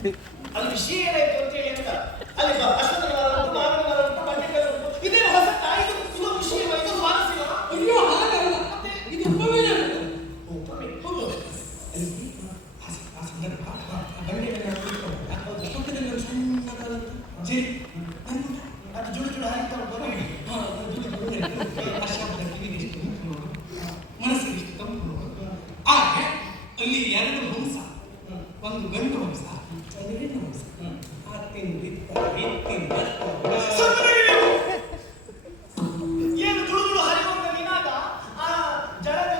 ಅಲ್ಲಿ ವಿಷಯ ಏನಾಯ್ತು ಅಂತ ಹೇಳಿ ಅಂತ ಅಲ್ಲಿ ಅಶ್ವತ್ಥ ಮರ ಉಂಟು, ಮಾವಿನ ಮರ ಉಂಟು, ಬಂಡೆಕಲ್ಲು ಉಂಟು. ಇದೇ ಹೊಸ ಇದು ವಿಷಯ, ಇದು ಮಾನಸಿಕ. ಅಯ್ಯೋ ಹಾಗಲ್ಲ, ಇದು ಉಪಮೇಯ. ಹೌದು. ಆ ಸಂದರ್ಭ ಬಂಡೆ ಪಕ್ಕದಲ್ಲಿ ಒಂದು ಸಣ್ಣದಾದಂತ ಜರಿ ಅದು ಜುಳು ಜುಳು ಹಾಕ್ತಾ ಬರೋದು. ಆ ಶಬ್ದ ಕಿವಿಗೆ ಇಷ್ಟು ನೋಡು, ಮನಸ್ಸಿಗೆ ಇಷ್ಟು ತಂಪು. ಆಗ ಅಲ್ಲಿ ಎರಡು ಹಂಸ, ಒಂದು ಗಂಡು ಹಂಸ, ಒಂದು ಹೆಣ್ಣು ಹಂಸ. ಆ ತಿಂದು ಏನು ಜುಳು ಜುಳು ಹರಿಕೊಂಡ ನಿನಾದ ಆ ಜಲದ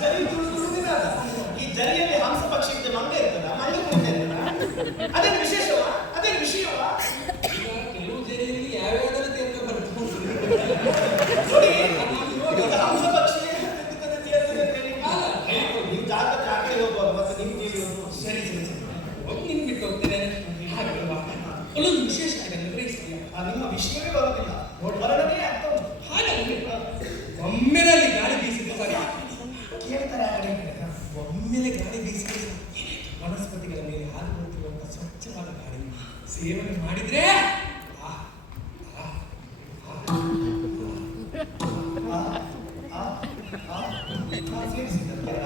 ಜರಿ ಜುಳು ಜುಳು ನಿನಾದ. ಈ ಜರಿಯಲ್ಲಿ ಹಂಸ ಪಕ್ಷಿ ಇದ್ದ ಮಂಗ ಇರ್ತದ, ಮಂಗ ಕುಂಟೆ ಇರ್ತದ. ಅದೇನು ವಿಶೇಷವಾ? ಅದೇನು ವಿಷಯವಾ? ಕೆಲವು ಜರಿಯಲ್ಲಿ ಯಾವ್ಯಾವ ತೀರ್ಥ ಬರ್ತದೆ ನೋಡಿ, ಈಗ ಹಂಸ ಪಕ್ಷಿ ನೀವು ಜಾಗ ಹೋಗುವಾಗ ಮತ್ತೆ ನಿಮ್ಗೆ ಸರಿ ಸರಿ ಸರಿ ಹೋಗಿ ನಿಮ್ಗೆ ಬಿಟ್ಟು ಹೋಗ್ತೇನೆ. ಹಾಗಲ್ವಾ? ಅಲ್ಲೊಂದು ವಿಶೇಷ ಇದೆ ಅಂದ್ರೆ ನಿಮ್ಮ ವಿಷಯವೇ ಬರೋದಿಲ್ಲ ನೋಡಿ, ವರ್ಣನೆ ಅರ್ಥ ಉಂಟು. ಹಾಗೆ ಒಮ್ಮೆನಲ್ಲಿ ಗಾಳಿ ಬೀಸಿದ್ರೆ ಸರಿ ಕೇಳ್ತಾರೆ ಆ ಕಡೆ ಒಮ್ಮೆಲೆ ಗಾಳಿ ಬೀಸಿದ್ರೆ ವನಸ್ಪತಿಗಳ ಮೇಲೆ ಹಾದು ಕೊಡ್ತಿರುವಂತ ಸ್ವಚ್ಛವಾದ ಗಾಳಿ ಸೇವನೆ ಮಾಡಿದ್ರೆ ಸೇರಿಸಿದ್ದಾರೆ.